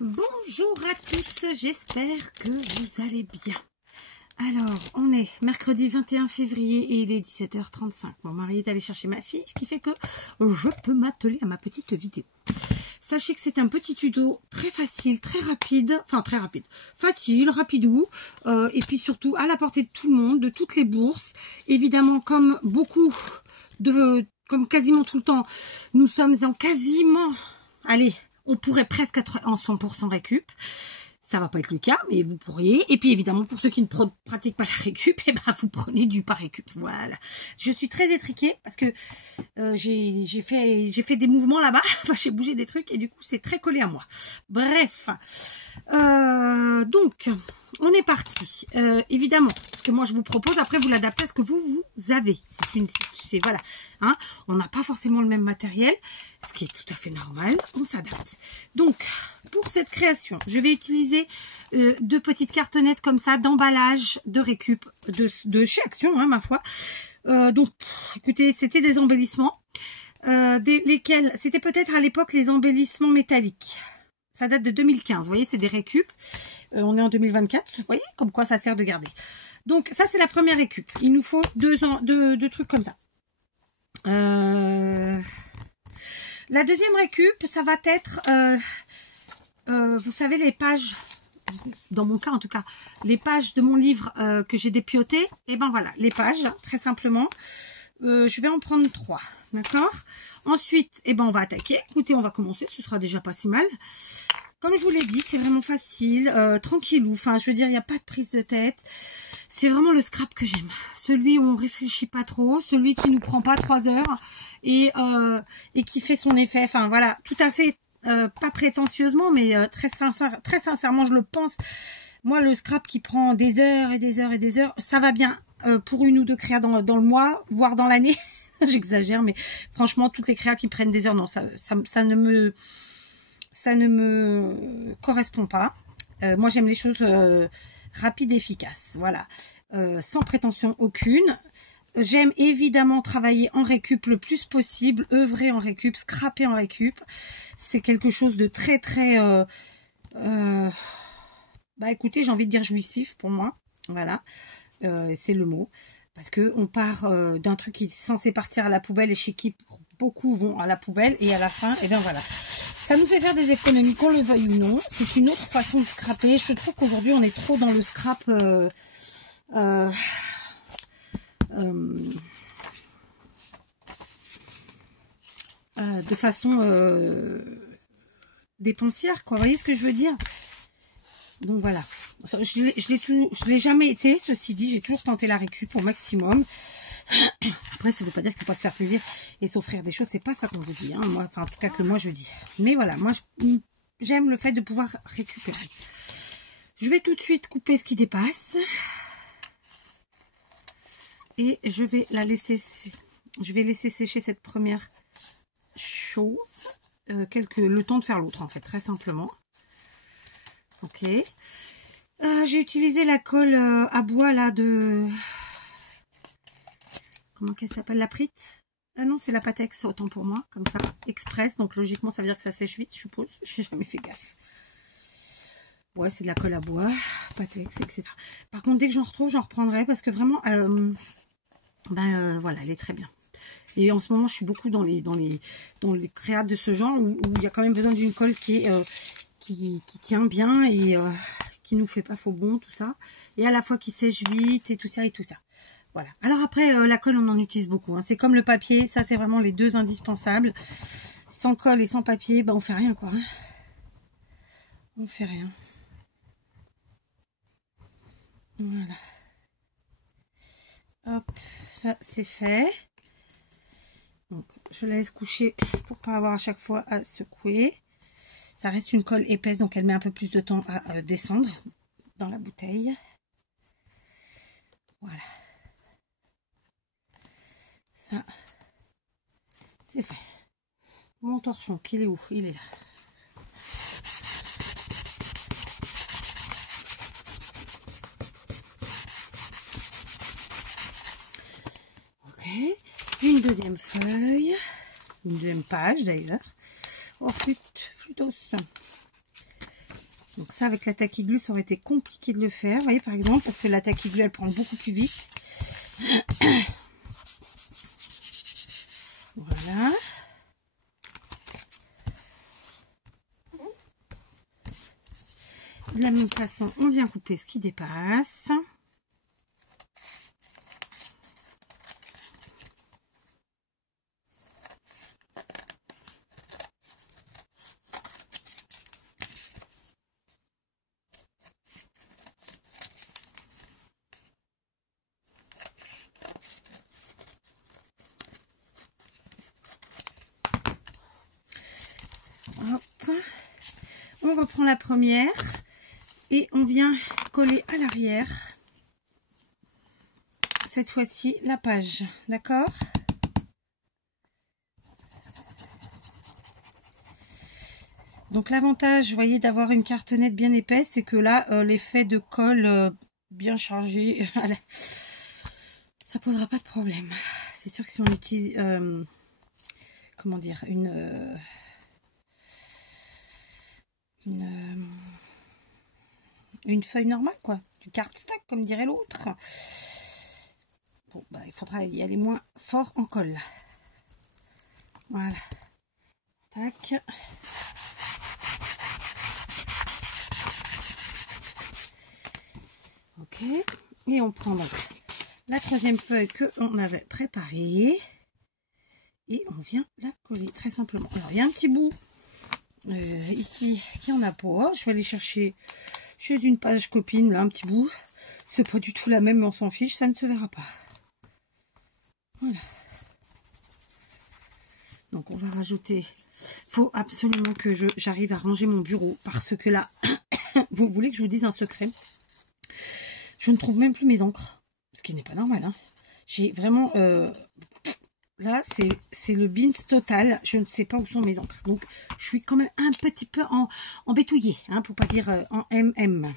Bonjour à tous, j'espère que vous allez bien. Alors, on est mercredi 21 février et il est 17h35. Mon mari est allé chercher ma fille, ce qui fait que je peux m'atteler à ma petite vidéo. Sachez que c'est un petit tuto très facile, très rapide, enfin très rapide, facile, rapidou, et puis surtout à la portée de tout le monde, de toutes les bourses. Évidemment, comme quasiment tout le temps, nous sommes en quasiment, allez, on pourrait presque être en 100% récup. Ça va pas être le cas, mais vous pourriez. Et puis évidemment, pour ceux qui ne pratiquent pas la récup, eh ben, vous prenez du pas récup. Voilà. Je suis très étriquée parce que j'ai fait des mouvements là-bas. Enfin, j'ai bougé des trucs et du coup, c'est très collé à moi. Bref. Donc, on est parti. Évidemment, ce que moi je vous propose, après vous l'adaptez à ce que vous avez. C'est voilà. Hein, on n'a pas forcément le même matériel, ce qui est tout à fait normal. On s'adapte. Donc, pour cette création, je vais utiliser deux petites cartonnettes comme ça d'emballage de récup de chez Action, hein, ma foi. Donc, écoutez, c'était des embellissements, lesquels c'était peut-être à l'époque les embellissements métalliques. Ça date de 2015, vous voyez, c'est des récup. On est en 2024, vous voyez, comme quoi ça sert de garder. Donc, ça, c'est la première récup. Il nous faut deux trucs comme ça. La deuxième récup, ça va être, vous savez, les pages, dans mon cas en tout cas, les pages de mon livre que j'ai dépioté. Et ben voilà, les pages, très simplement. Je vais en prendre 3, d'accord? Ensuite, eh ben on va attaquer. Écoutez, on va commencer, ce sera déjà pas si mal. Comme je vous l'ai dit, c'est vraiment facile, tranquillou. Enfin, je veux dire, il n'y a pas de prise de tête. C'est vraiment le scrap que j'aime. Celui où on réfléchit pas trop, celui qui nous prend pas 3 heures et qui fait son effet. Enfin, voilà, tout à fait, pas prétentieusement, mais très sincèrement, je le pense. Moi, le scrap qui prend des heures et des heures et des heures, ça va bien pour une ou deux créas dans le mois, voire dans l'année. J'exagère, mais franchement, toutes les créas qui prennent des heures, non, ça ne me correspond pas. Moi, j'aime les choses rapides et efficaces. Voilà. Sans prétention aucune. J'aime évidemment travailler en récup le plus possible, œuvrer en récup, scraper en récup. C'est quelque chose de très, très... bah écoutez, j'ai envie de dire jouissif pour moi. Voilà. C'est le mot. Parce que on part d'un truc qui est censé partir à la poubelle et chez qui beaucoup vont à la poubelle. Et à la fin, et bien voilà. Ça nous fait faire des économies, qu'on le veuille ou non. C'est une autre façon de scraper. Je trouve qu'aujourd'hui, on est trop dans le scrap de façon dépensière, quoi. Vous voyez ce que je veux dire? Donc voilà. Je l'ai jamais été, ceci dit. J'ai toujours tenté la récup au maximum. Après, ça ne veut pas dire qu'il faut pas se faire plaisir et s'offrir des choses. C'est pas ça qu'on vous dit, hein. Moi, enfin, en tout cas que moi je dis. Mais voilà, moi j'aime le fait de pouvoir récupérer. Je vais tout de suite couper ce qui dépasse et je vais la laisser. Je vais laisser sécher cette première chose, le temps de faire l'autre en fait, très simplement. Ok. J'ai utilisé la colle à bois là de... Comment qu'elle s'appelle? La Prit? Ah non, c'est la Patex, autant pour moi, comme ça, express. Donc logiquement, ça veut dire que ça sèche vite, je suppose. Je n'ai jamais fait gaffe. Ouais, c'est de la colle à bois, Patex, etc. Par contre, dès que j'en retrouve, j'en reprendrai parce que vraiment, voilà, elle est très bien. Et en ce moment, je suis beaucoup dans les créas de ce genre où il y a quand même besoin d'une colle qui tient bien et qui nous fait pas faux bon, tout ça. Et à la fois qui sèche vite et tout ça et tout ça. Voilà. Alors après, la colle, on en utilise beaucoup. Hein. C'est comme le papier. Ça, c'est vraiment les deux indispensables. Sans colle et sans papier, bah, on fait rien, quoi. Hein. On fait rien. Voilà. Hop, ça, c'est fait. Donc, je la laisse coucher pour pas avoir à chaque fois à secouer. Ça reste une colle épaisse, donc elle met un peu plus de temps à descendre dans la bouteille. Voilà. Ça, c'est fait. Mon torchon, qu'il est où? Il est là. Ok. Une deuxième feuille. Une deuxième page d'ailleurs. Oh, flûte, flûtos. Donc ça, avec la taquiglue, ça aurait été compliqué de le faire. Vous voyez, par exemple, parce que la taquiglue, elle prend beaucoup plus vite. Voilà. De la même façon, on vient couper ce qui dépasse. Hop. On reprend la première et on vient coller à l'arrière. Cette fois-ci, la page, d'accord? Donc l'avantage, vous voyez, d'avoir une cartonnette bien épaisse, c'est que là, l'effet de colle bien chargé, ça posera pas de problème. C'est sûr que si on utilise, comment dire, une feuille normale, quoi, du cardstock, comme dirait l'autre. Bon, bah, il faudra y aller moins fort en colle. Voilà. Tac. Ok. Et on prend donc la troisième feuille que on avait préparée. Et on vient la coller très simplement. Alors, il y a un petit bout ici qui en a pas. Je vais aller chercher chez une page copine, là, un petit bout. C'est pas du tout la même, mais on s'en fiche, ça ne se verra pas. Voilà. Donc, on va rajouter... Faut absolument que j'arrive à ranger mon bureau, parce que là, vous voulez que je vous dise un secret? Je ne trouve même plus mes encres, ce qui n'est pas normal, hein. J'ai vraiment... là, c'est le beans total. Je ne sais pas où sont mes encres. Donc, je suis quand même un petit peu embêtouillée, hein, pour pas dire en MM.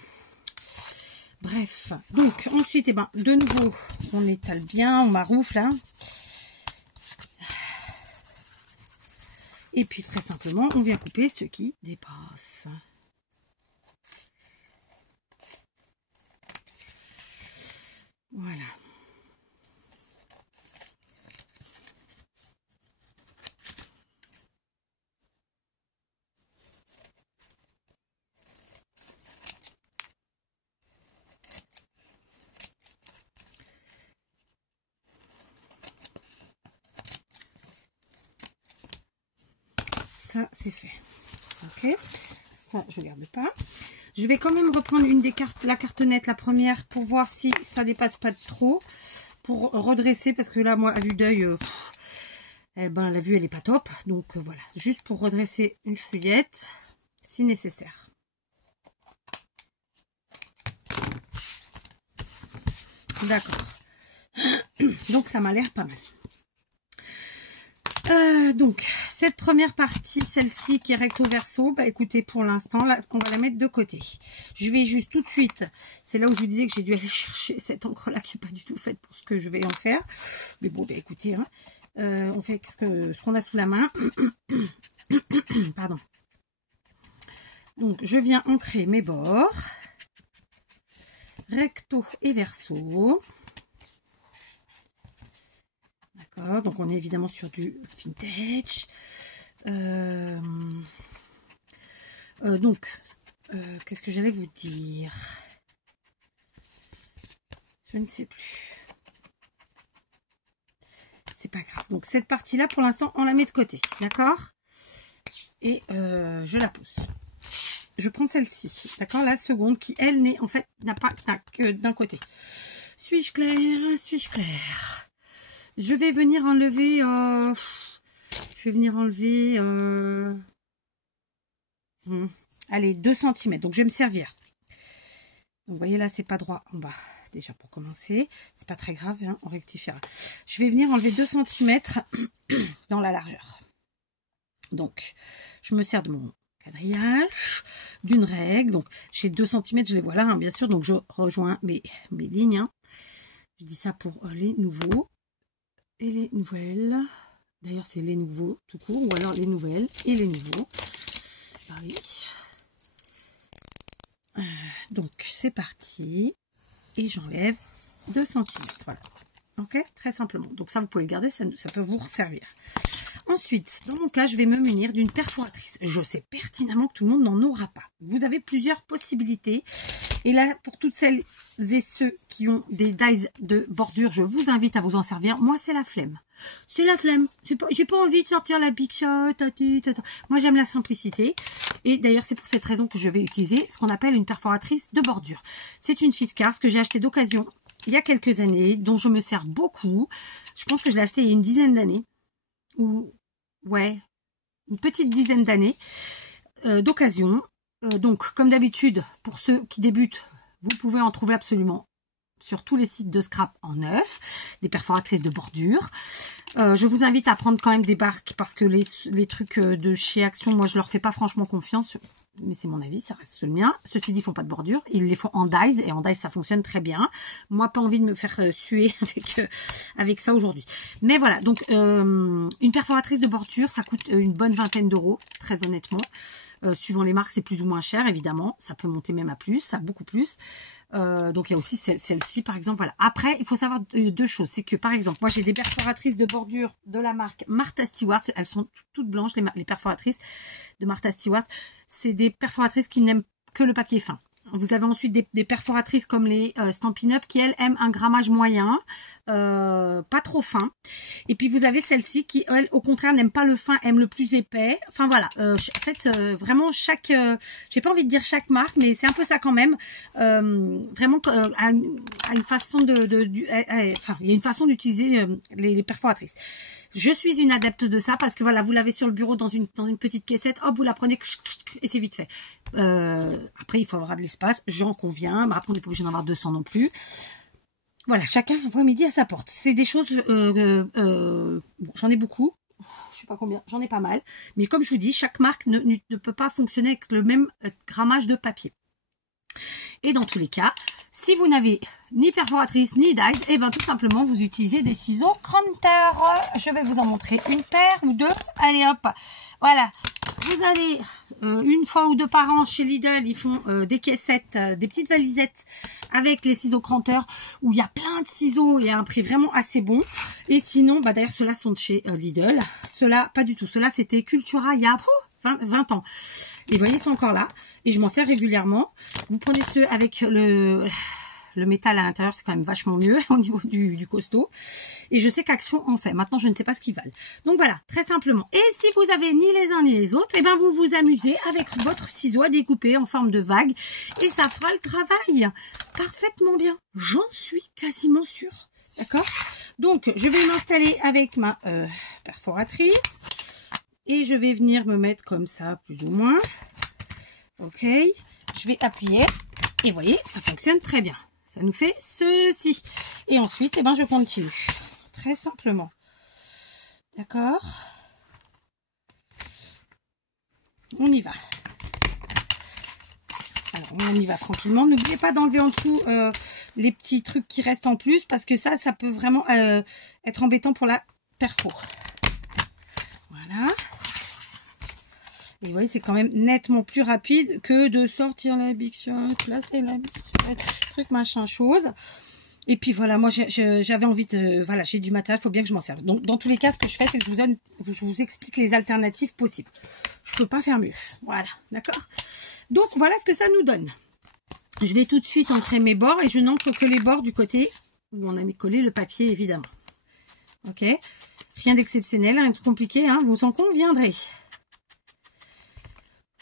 Bref. Donc, ensuite, eh ben, de nouveau, on étale bien, on maroufle, là. Et puis, très simplement, on vient couper ce qui dépasse. Voilà. Ça, c'est fait. Ok. Ça, je ne garde pas. Je vais quand même reprendre une des cartes, la cartonnette, la première, pour voir si ça dépasse pas de trop. Pour redresser, parce que là, moi, à vue d'œil, eh ben, la vue, elle est pas top. Donc, voilà. Juste pour redresser une chouillette, si nécessaire. D'accord. Donc, ça m'a l'air pas mal. Donc, cette première partie, celle-ci qui est recto verso, bah écoutez, pour l'instant, là, on va la mettre de côté. Je vais juste tout de suite, c'est là où je vous disais que j'ai dû aller chercher cette encre-là qui n'est pas du tout faite pour ce que je vais en faire. Mais bon, bah écoutez, hein, on fait ce qu'on a sous la main. Pardon. Donc, je viens ancrer mes bords, recto et verso. D'accord, donc on est évidemment sur du vintage. Qu'est-ce que j'allais vous dire? Je ne sais plus. C'est pas grave. Donc cette partie-là, pour l'instant, on la met de côté. D'accord? Et je la pousse. Je prends celle-ci. D'accord? La seconde qui, elle, n'est en fait, n'a que d'un côté. Suis-je claire? Suis-je claire? Je vais venir enlever... allez, 2 cm. Donc, je vais me servir. Donc, vous voyez, là, c'est pas droit en bas. Déjà, pour commencer. C'est pas très grave, hein, on rectifiera. Je vais venir enlever 2 cm dans la largeur. Donc, je me sers de mon quadrillage, d'une règle. Donc, j'ai 2 cm, je les vois là, hein, bien sûr. Donc, je rejoins mes lignes. Hein. Je dis ça pour les nouveaux. Et les nouvelles, d'ailleurs c'est les nouveaux tout court, ou alors les nouvelles et les nouveaux. Pareil. Donc c'est parti. Et j'enlève 2 cm. Voilà. Ok, très simplement. Donc ça, vous pouvez le garder, ça peut vous servir. Ensuite, dans mon cas, je vais me munir d'une perforatrice. Je sais pertinemment que tout le monde n'en aura pas. Vous avez plusieurs possibilités. Et là, pour toutes celles et ceux qui ont des dies de bordure, je vous invite à vous en servir. Moi, c'est la flemme. C'est la flemme. J'ai pas envie de sortir la big shot. Moi, j'aime la simplicité. Et d'ailleurs, c'est pour cette raison que je vais utiliser ce qu'on appelle une perforatrice de bordure. C'est une Fiskars que j'ai achetée d'occasion il y a quelques années, dont je me sers beaucoup. Je pense que je l'ai achetée il y a une dizaine d'années. Ou, ouais, une petite dizaine d'années d'occasion. Donc, comme d'habitude, pour ceux qui débutent, vous pouvez en trouver absolument sur tous les sites de scrap en neuf, des perforatrices de bordure. Je vous invite à prendre quand même des marques parce que les trucs de chez Action, moi je leur fais pas franchement confiance, mais c'est mon avis, ça reste le mien. Ceux-ci ils font pas de bordure, ils les font en dies et en dies ça fonctionne très bien. Moi pas envie de me faire suer avec ça aujourd'hui. Mais voilà, donc une perforatrice de bordure, ça coûte une bonne vingtaine d'euros, très honnêtement. Suivant les marques, c'est plus ou moins cher, évidemment. Ça peut monter même à plus, ça beaucoup plus. Donc, il y a aussi celle-ci, par exemple. Voilà. Après, il faut savoir deux choses. C'est que, par exemple, moi, j'ai des perforatrices de bordure de la marque Martha Stewart. Elles sont toutes blanches, les perforatrices de Martha Stewart. C'est des perforatrices qui n'aiment que le papier fin. Vous avez ensuite des perforatrices comme les Stampin' Up qui, elles, aiment un grammage moyen, pas trop fin. Et puis, vous avez celle-ci qui, elle, au contraire, n'aime pas le fin, aime le plus épais. Enfin, voilà. En fait, vraiment, j'ai pas envie de dire chaque marque, mais c'est un peu ça quand même. Vraiment, à une façon enfin, il y a une façon d'utiliser les perforatrices. Je suis une adepte de ça parce que voilà, vous l'avez sur le bureau dans une petite caissette, hop, vous la prenez et c'est vite fait. Après, il faut avoir de l'espace, j'en conviens, mais après, on n'est pas obligé d'en avoir 200 non plus. Voilà, chacun voit midi à sa porte. C'est des choses, bon, j'en ai beaucoup, je sais pas combien, j'en ai pas mal. Mais comme je vous dis, chaque marque ne peut pas fonctionner avec le même grammage de papier. Et dans tous les cas, si vous n'avez ni perforatrice ni die, et bien tout simplement vous utilisez des ciseaux Kranter. Je vais vous en montrer une paire ou deux. Allez hop, voilà. Vous allez une fois ou deux par an chez Lidl, ils font des caissettes, des petites valisettes avec les ciseaux Kranter où il y a plein de ciseaux et à un prix vraiment assez bon. Et sinon, bah d'ailleurs ceux-là sont de chez Lidl. Ceux-là, pas du tout. Ceux-là c'était Cultura il y a 20 ans. Et vous voyez, ils sont encore là. Et je m'en sers régulièrement. Vous prenez ceux avec le métal à l'intérieur, c'est quand même vachement mieux au niveau du costaud. Et je sais qu'Action en fait. Maintenant, je ne sais pas ce qu'ils valent. Donc voilà, très simplement. Et si vous avez ni les uns ni les autres, et ben vous vous amusez avec votre ciseau à découper en forme de vague. Et ça fera le travail parfaitement bien. J'en suis quasiment sûre. D'accord? Donc, je vais m'installer avec ma perforatrice. Et je vais venir me mettre comme ça, plus ou moins. Ok. Je vais appuyer. Et vous voyez, ça fonctionne très bien. Ça nous fait ceci. Et ensuite, eh ben, je continue. Très simplement. D'accord. On y va. Alors, on y va tranquillement. N'oubliez pas d'enlever en dessous les petits trucs qui restent en plus. Parce que ça peut vraiment être embêtant pour la perfo. Voilà. Et vous voyez, c'est quand même nettement plus rapide que de sortir la big shot. Là, c'est la big shot. Truc, machin, chose. Et puis voilà, moi, j'avais envie de... Voilà, j'ai du matériel, il faut bien que je m'en serve. Donc, dans tous les cas, ce que je fais, c'est que je vous explique les alternatives possibles. Je peux pas faire mieux. Voilà, d'accord? Donc, voilà ce que ça nous donne. Je vais tout de suite ancrer mes bords et je n'ancre que les bords du côté où on a mis collé le papier, évidemment. Ok? Rien d'exceptionnel, rien de compliqué, hein, vous en conviendrez.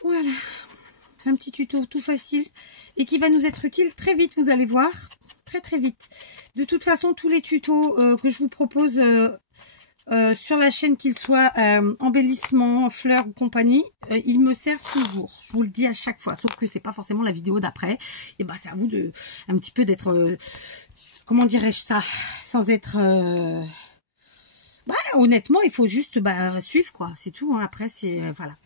Voilà, c'est un petit tuto tout facile et qui va nous être utile très vite, vous allez voir, très vite. De toute façon, tous les tutos que je vous propose sur la chaîne, qu'ils soient embellissement, fleurs ou compagnie, ils me servent toujours. Je vous le dis à chaque fois, sauf que c'est pas forcément la vidéo d'après. Et ben c'est à vous de un petit peu d'être, comment dirais-je ça, sans être... honnêtement, il faut juste suivre quoi, c'est tout. Hein. Après, c'est voilà.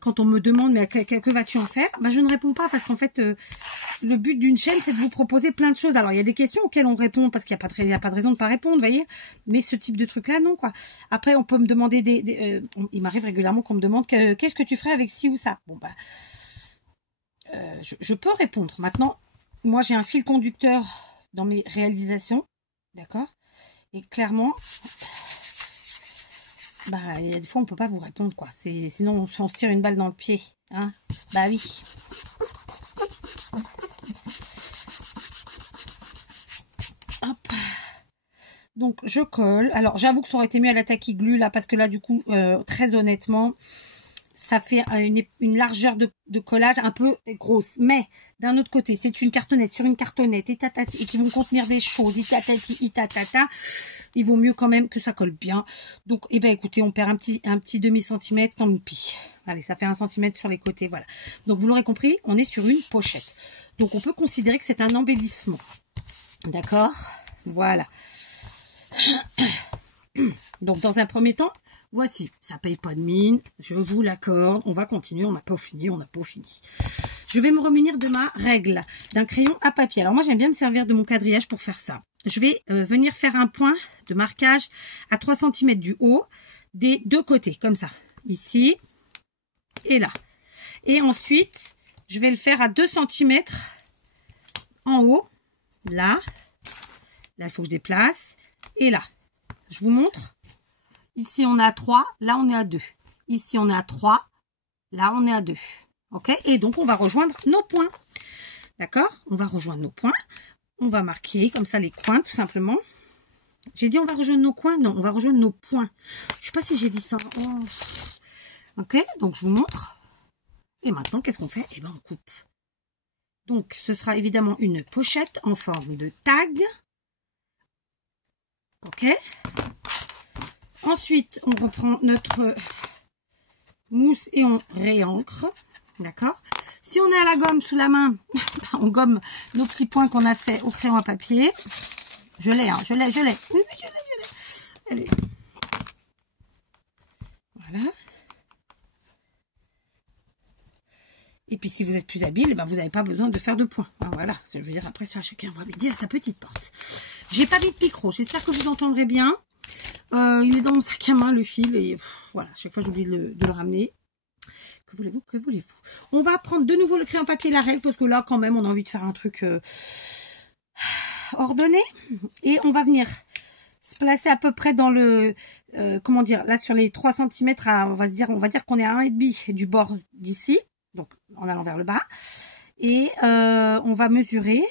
Quand on me demande mais que vas-tu en faire, je ne réponds pas parce qu'en fait le but d'une chaîne c'est de vous proposer plein de choses. Alors il y a des questions auxquelles on répond parce qu'il n'y a pas de raison de pas répondre, voyez. Mais ce type de truc là non quoi. Après on peut me demander il m'arrive régulièrement qu'on me demande qu'est-ce que tu ferais avec ci ou ça. Bon je peux répondre. Maintenant, moi, j'ai un fil conducteur dans mes réalisations, d'accord? Et clairement, bah, il y a des fois, on peut pas vous répondre, quoi. Sinon, on se tire une balle dans le pied, hein? Bah oui. Hop. Donc, je colle. Alors, j'avoue que ça aurait été mieux à la tacky glue, là, parce que là, du coup, très honnêtement, ça fait une largeur de collage un peu grosse. Mais, d'un autre côté, c'est une cartonnette sur une cartonnette, et qui vont contenir des choses, il vaut mieux quand même que ça colle bien. Donc, eh ben, écoutez, on perd un petit demi-centimètre, tant pis. Allez, ça fait 1 centimètre sur les côtés, voilà. Donc, vous l'aurez compris, on est sur une pochette. Donc, on peut considérer que c'est un embellissement. D'accord? Voilà. Donc, dans un premier temps, voici. Ça paye pas de mine, je vous l'accorde. On va continuer, on n'a pas fini, Je vais me remunir de ma règle, d'un crayon à papier. Alors, moi, j'aime bien me servir de mon quadrillage pour faire ça. Je vais venir faire un point de marquage à 3 cm du haut, des deux côtés, comme ça. Ici et là. Et ensuite, je vais le faire à 2 cm en haut, là. Là, il faut que je déplace. Et là, je vous montre. Ici, on est à 3. Là, on est à 2. Ici, on est à 3. Là, on est à 2. OK? Et donc, on va rejoindre nos points. D'accord? On va rejoindre nos points. On va marquer comme ça les coins, tout simplement. J'ai dit on va rejoindre nos coins? Non, on va rejoindre nos points. Je sais pas si j'ai dit ça. Oh. OK? Donc, je vous montre. Et maintenant, qu'est-ce qu'on fait? Eh bien, on coupe. Donc, ce sera évidemment une pochette en forme de tag. OK. Ensuite, on reprend notre mousse et on réancre. D'accord. Si on est à la gomme sous la main, on gomme nos petits points qu'on a fait au crayon à papier. Je l'ai, hein, je l'ai. Oui, je l'ai. Allez. Voilà. Et puis, si vous êtes plus habile, ben, vous n'avez pas besoin de faire de points. Hein, voilà. Je veux dire, après, ça, chacun va midi à sa petite porte. J'ai pas mis de micro. J'espère que vous entendrez bien. Il est dans mon sac à main, le fil. Et voilà, chaque fois, j'oublie de le ramener. Que voulez-vous? On va prendre de nouveau le crayon papier, la règle, parce que là, quand même, on a envie de faire un truc ordonné. Et on va venir se placer à peu près dans le... comment dire? Là, sur les 3 cm, on va dire qu'on est à 1,5 du bord d'ici. Donc, en allant vers le bas. Et on va mesurer.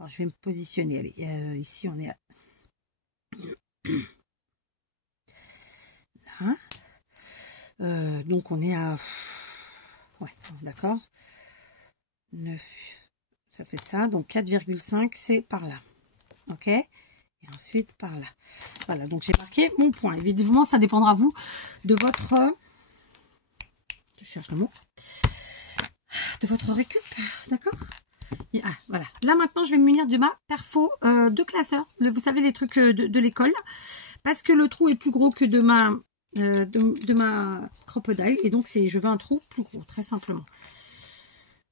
Alors, je vais me positionner. Allez, ici, on est à... Là. Donc, on est à... Ouais, d'accord. 9. Ça fait ça. Donc, 4,5, c'est par là. OK? Et ensuite, par là. Voilà, donc j'ai marqué mon point. Évidemment, ça dépendra, vous, de votre... Je cherche le mot. De votre récup, d'accord? Ah, voilà. Là, maintenant, je vais me munir de ma perfo de classeur. Vous savez, les trucs de l'école. Parce que le trou est plus gros que de ma crocodile. Et donc, je veux un trou plus gros, très simplement.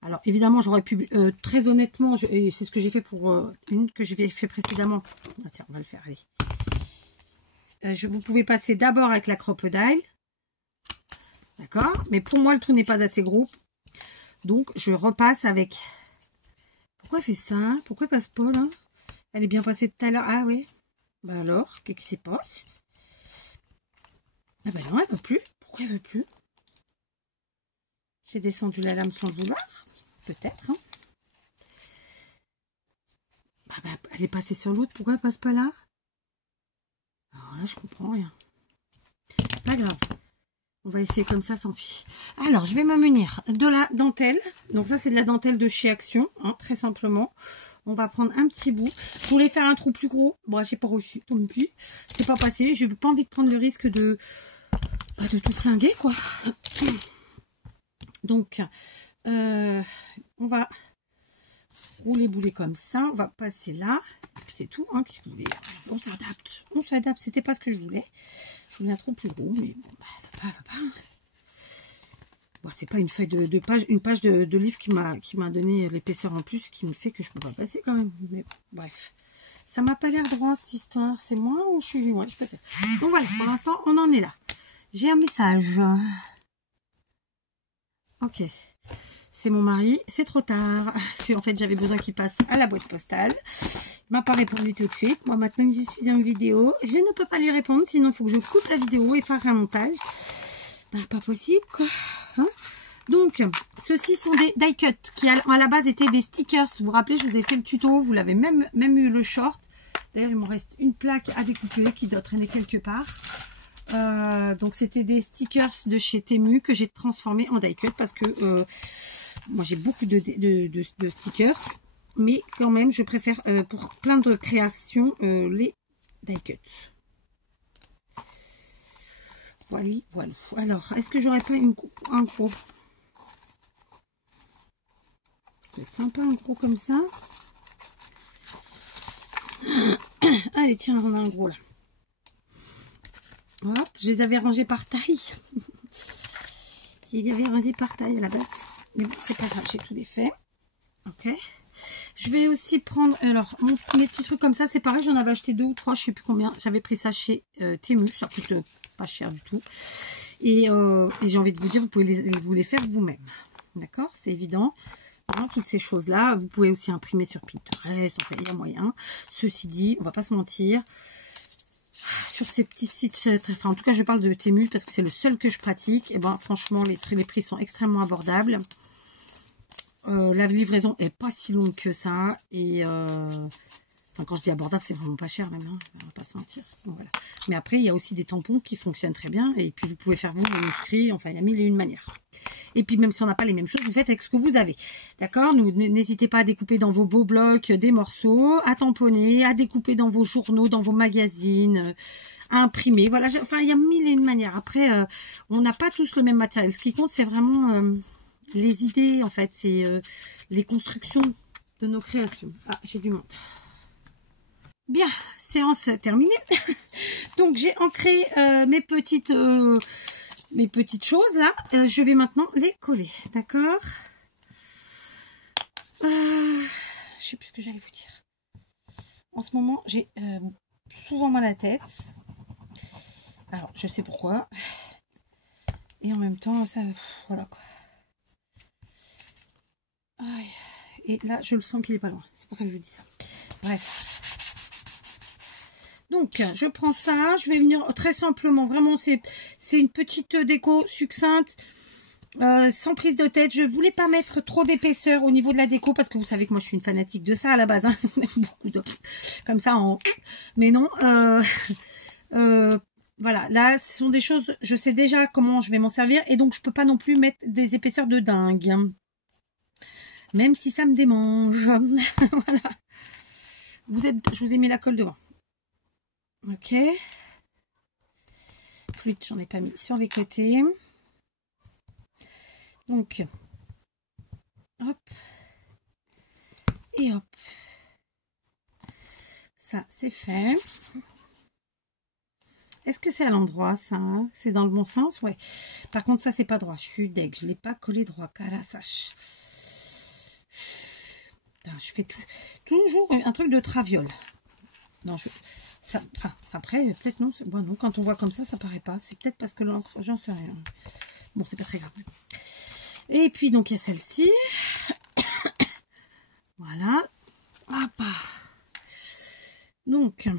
Alors, évidemment, j'aurais pu, très honnêtement, et c'est ce que j'ai fait pour une que j'ai fait précédemment. Ah, tiens, on va le faire, allez. Vous pouvez passer d'abord avec la crocodile. D'accord? Mais pour moi, le trou n'est pas assez gros. Donc, je repasse avec... Pourquoi elle fait ça? Pourquoi elle passe pas, là? Elle est bien passée tout à l'heure. Ah oui. Bah alors, qu'est-ce qui se passe? Ah bah non, elle veut plus. Pourquoi elle veut plus? J'ai descendu la lame sans le vouloir. Peut-être, hein. Bah, elle est passée sur l'autre. Pourquoi elle passe pas là? Alors là, je comprends rien. Pas grave. On va essayer comme ça, sans pis. Alors, je vais me munir de la dentelle. Donc ça, c'est de la dentelle de chez Action, hein, très simplement. On va prendre un petit bout. Je voulais faire un trou plus gros. Bon, j'ai pas reçu, tant pis. C'est pas passé. J'ai pas envie de prendre le risque de tout flinguer, quoi. Donc, on va rouler bouler comme ça. On va passer là. Et puis c'est tout, hein. Qu'est-ce que vous voulez? On s'adapte. On s'adapte. C'était pas ce que je voulais. Je voulais un trou plus gros, mais bon, bah, va pas. Bon, c'est pas une feuille de page, une page de livre qui m'a donné l'épaisseur en plus, qui me fait que je peux pas passer quand même. Mais bref, ça m'a pas l'air droit cette histoire. C'est moi ou je suis... Ouais, je peux faire. Donc voilà, pour l'instant, on en est là. J'ai un message. Ok. c'est mon mari. C'est trop tard. Parce qu'en fait, j'avais besoin qu'il passe à la boîte postale. Il m'a pas répondu tout de suite. Moi, maintenant que je suis en vidéo, je ne peux pas lui répondre. Sinon, il faut que je coupe la vidéo et faire un montage. Ben, pas possible, quoi. Hein? Donc, ceux-ci sont des die cut qui à la base étaient des stickers. Vous vous rappelez, je vous ai fait le tuto. Vous l'avez même eu le short. D'ailleurs, il me reste une plaque à découper qui doit traîner quelque part. Donc, c'était des stickers de chez Temu que j'ai transformé en die cut parce que moi, j'ai beaucoup de stickers. Mais quand même, je préfère pour plein de créations les die cut. Voilà, voilà. Alors, est-ce que j'aurais pas un gros? C'est sympa, un gros comme ça. Allez, tiens, on a un gros là. Hop, je les avais rangés par taille. Je les avais rangés par taille à la base. Mais bon, c'est pas grave, j'ai tout défait. Ok. Je vais aussi prendre, alors, mes petits trucs comme ça, c'est pareil, j'en avais acheté 2 ou 3, je sais plus combien. J'avais pris ça chez Temu, ça coûte pas cher du tout. Et j'ai envie de vous dire, vous pouvez vous les faire vous-même. D'accord, c'est évident. Hein, toutes ces choses-là, vous pouvez aussi imprimer sur Pinterest, enfin, il y a moyen. Ceci dit, on va pas se mentir, sur ces petits sites, enfin, en tout cas, je parle de Temu parce que c'est le seul que je pratique. Et ben, franchement, les prix sont extrêmement abordables. La livraison est pas si longue que ça. Et enfin, quand je dis abordable, c'est vraiment pas cher même. Hein, on va pas se mentir. Donc, voilà. Mais après, il y a aussi des tampons qui fonctionnent très bien. Et puis, vous pouvez faire vous des manuscrits. Enfin, il y a 1001 manières. Et puis, même si on n'a pas les mêmes choses, vous faites avec ce que vous avez. D'accord? N'hésitez pas à découper dans vos beaux blocs des morceaux, à tamponner, à découper dans vos journaux, dans vos magazines, à imprimer. Voilà. Enfin, il y a 1001 manières. Après, on n'a pas tous le même matériel. Ce qui compte, c'est vraiment les idées, en fait. C'est les constructions de nos créations. Ah, j'ai du monde. Bien, séance terminée. Donc, j'ai ancré mes petites choses là. Je vais maintenant les coller. D'accord. Je sais plus ce que j'allais vous dire. En ce moment, j'ai souvent mal à la tête. Alors, je sais pourquoi. Et en même temps, ça... Voilà quoi. Aïe. Et là, je le sens qu'il est pas loin. C'est pour ça que je vous dis ça. Bref. Donc, je prends ça. Je vais venir très simplement. Vraiment, c'est une petite déco succincte. Sans prise de tête. Je voulais pas mettre trop d'épaisseur au niveau de la déco. Parce que vous savez que moi, je suis une fanatique de ça à la base. Hein. Beaucoup de... Comme ça, en... Mais non. Voilà. Là, ce sont des choses... Je sais déjà comment je vais m'en servir. Et donc, je peux pas non plus mettre des épaisseurs de dingue. Même si ça me démange. Voilà. Je vous ai mis la colle devant. Ok. Flûte, j'en ai pas mis sur les côtés. Donc, hop. Et hop. Ça, c'est fait. Est-ce que c'est à l'endroit, ça hein? C'est dans le bon sens? Ouais. Par contre, ça, c'est pas droit. Je suis deg. Je ne l'ai pas collé droit. Qu'à la sache. Je fais toujours un truc de traviole. Non, ça, enfin, après, peut-être non. Bon, non, quand on voit comme ça paraît pas. C'est peut-être parce que l'encre, j'en sais rien. Bon, c'est pas très grave. Et puis, donc, il y a celle-ci. Voilà. Hop. Donc,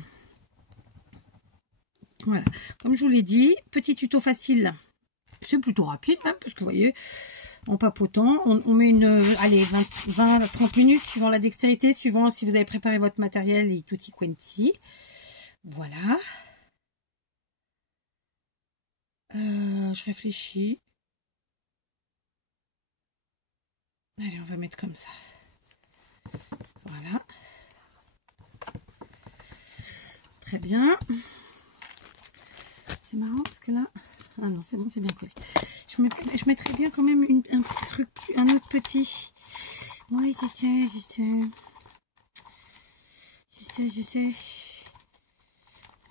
voilà. Comme je vous l'ai dit, petit tuto facile. C'est plutôt rapide, même, parce que vous voyez... En papotant, on met allez, 20 à 30 minutes, suivant la dextérité, suivant si vous avez préparé votre matériel et tutti quanti. Voilà. Je réfléchis. Allez, on va mettre comme ça. Voilà. Très bien. C'est marrant parce que là... Ah non, c'est bon, c'est bien collé. Je mettrais bien quand même un petit truc, un autre petit. Oui, je sais.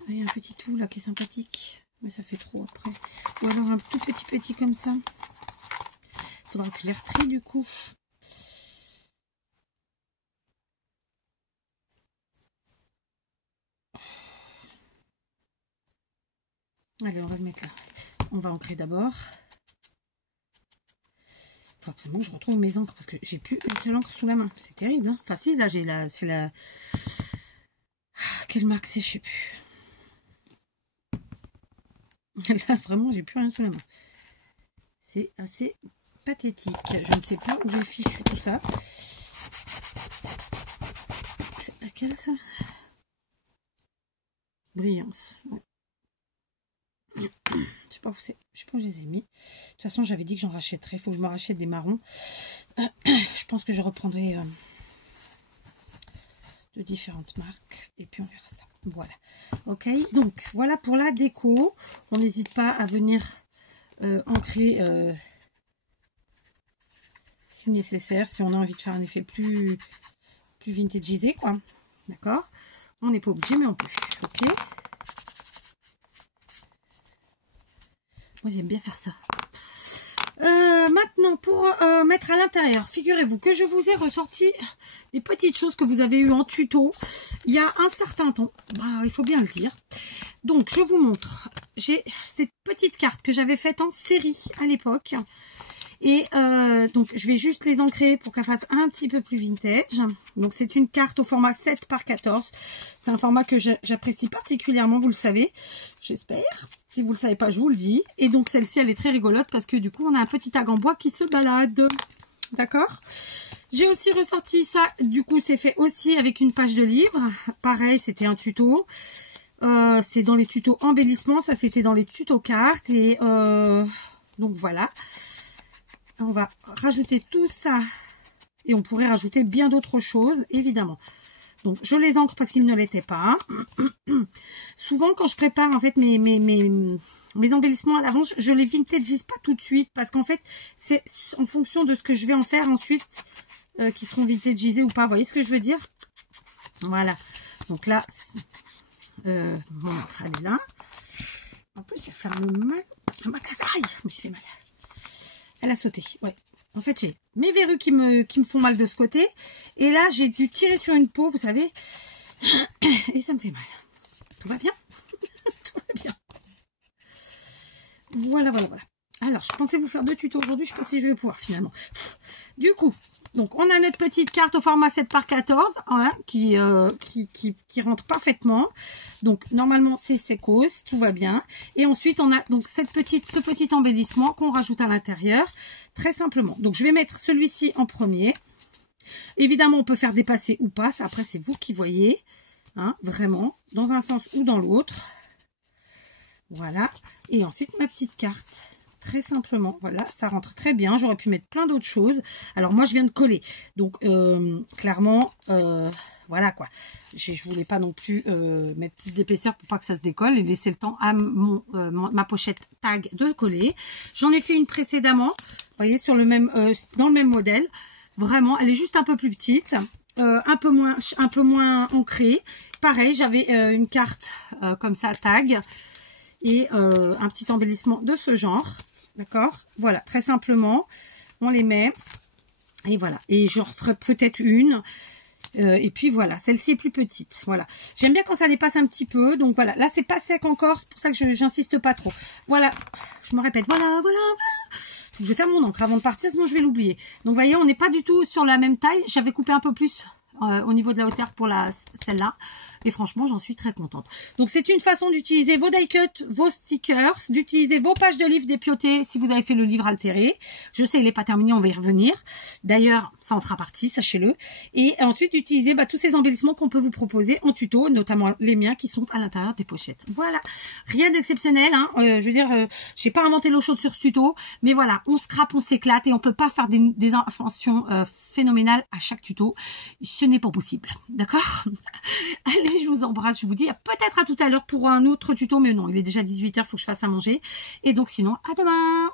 Il y a un petit tout là qui est sympathique. Mais ça fait trop après. Ou alors un tout petit comme ça. Il faudra que je les retrie du coup. Allez, on va le mettre là. On va ancrer d'abord. faut absolument que je retrouve mes encres parce que j'ai plus une seule encre sous la main. C'est terrible, hein. Enfin si, là j'ai la... c'est la... Quelle marque c'est, je sais plus. Là vraiment j'ai plus rien sous la main. C'est assez pathétique. Je ne sais pas où j'ai fichu tout ça. C'est laquelle ça? Brillance. Ouais. Je sais pas où c'est. Je sais pas où je les ai mis. De toute façon, j'avais dit que j'en rachèterais. Il faut que je me rachète des marrons. Je pense que je reprendrai de différentes marques. Et puis on verra ça. Voilà. Ok. Donc voilà pour la déco. On n'hésite pas à venir ancrer si nécessaire. Si on a envie de faire un effet plus vintageisé, quoi. D'accord. On n'est pas obligé, mais on peut. Ok. Moi, j'aime bien faire ça. Maintenant, pour mettre à l'intérieur, figurez-vous que je vous ai ressorti des petites choses que vous avez eues en tuto il y a un certain temps. Bah, il faut bien le dire. Donc, je vous montre. J'ai cette petite carte que j'avais faite en série à l'époque. Et donc, je vais juste les ancrer pour qu'elle fasse un petit peu plus vintage. Donc, c'est une carte au format 7 par 14. C'est un format que j'apprécie particulièrement, vous le savez. J'espère. Si vous ne le savez pas, je vous le dis. Et donc, celle-ci, elle est très rigolote parce que du coup, on a un petit tag en bois qui se balade. D'accord? J'ai aussi ressorti ça. Du coup, c'est fait aussi avec une page de livre. Pareil, c'était un tuto. C'est dans les tutos embellissement. Ça, c'était dans les tutos cartes. Et donc, voilà. On va rajouter tout ça. Et on pourrait rajouter bien d'autres choses, évidemment. Donc, je les ancre parce qu'ils ne l'étaient pas. Souvent, quand je prépare en fait mes embellissements à l'avance, je les vintagise pas tout de suite. Parce qu'en fait, c'est en fonction de ce que je vais en faire ensuite qui seront vintagisés ou pas. Vous voyez ce que je veux dire? Voilà. Donc là, mon encre, elle est là. En plus, elle fait mal. Ma casse. Aïe, je me suis fait mal. Elle a sauté, ouais. En fait, j'ai mes verrues qui me font mal de ce côté. Et là, j'ai dû tirer sur une peau, vous savez. Et ça me fait mal. Tout va bien? Tout va bien. Voilà, voilà, voilà. Alors, je pensais vous faire 2 tutos aujourd'hui. Je ne sais pas si je vais pouvoir, finalement. Du coup, donc, on a notre petite carte au format 7 par 14 hein, qui rentre parfaitement. Donc, normalement, c'est secos. Tout va bien. Et ensuite, on a donc ce petit embellissement qu'on rajoute à l'intérieur. Très simplement. Donc, je vais mettre celui-ci en premier. Évidemment, on peut faire dépasser ou pas. Ça, après, c'est vous qui voyez. Hein, vraiment. Dans un sens ou dans l'autre. Voilà. Et ensuite, ma petite carte. Très simplement, voilà, ça rentre très bien. J'aurais pu mettre plein d'autres choses. Alors moi, je viens de coller. Donc, clairement, voilà quoi. Je voulais pas non plus mettre plus d'épaisseur pour pas que ça se décolle et laisser le temps à ma pochette tag de coller. J'en ai fait une précédemment, vous voyez, sur le même, dans le même modèle. Vraiment, elle est juste un peu plus petite, un peu moins ancrée. Pareil, j'avais une carte comme ça, tag. Et un petit embellissement de ce genre. D'accord? Voilà, très simplement, on les met. Et voilà. Et je referai peut-être une. Et puis voilà, celle-ci est plus petite. Voilà. J'aime bien quand ça dépasse un petit peu. Donc voilà, là c'est pas sec encore. C'est pour ça que j'insiste pas trop. Voilà, je me répète. Voilà, voilà, voilà. Je vais faire mon encre avant de partir, sinon je vais l'oublier. Donc vous voyez, on n'est pas du tout sur la même taille. J'avais coupé un peu plus au niveau de la hauteur pour celle-là. Et franchement, j'en suis très contente. Donc, c'est une façon d'utiliser vos die cut, vos stickers, d'utiliser vos pages de livres dépiotées si vous avez fait le livre altéré. Je sais, il n'est pas terminé, on va y revenir. D'ailleurs, ça en fera partie, sachez-le. Et ensuite, d'utiliser tous ces embellissements qu'on peut vous proposer en tuto, notamment les miens qui sont à l'intérieur des pochettes. Voilà. Rien d'exceptionnel, hein. Je veux dire, j'ai pas inventé l'eau chaude sur ce tuto. Mais voilà, on scrape, on s'éclate et on peut pas faire des inventions phénoménales à chaque tuto. Ce n'est pas possible. D'accord? Allez, je vous embrasse, je vous dis peut-être à tout à l'heure pour un autre tuto, mais non, il est déjà 18 h, il faut que je fasse à manger. Et donc sinon, à demain!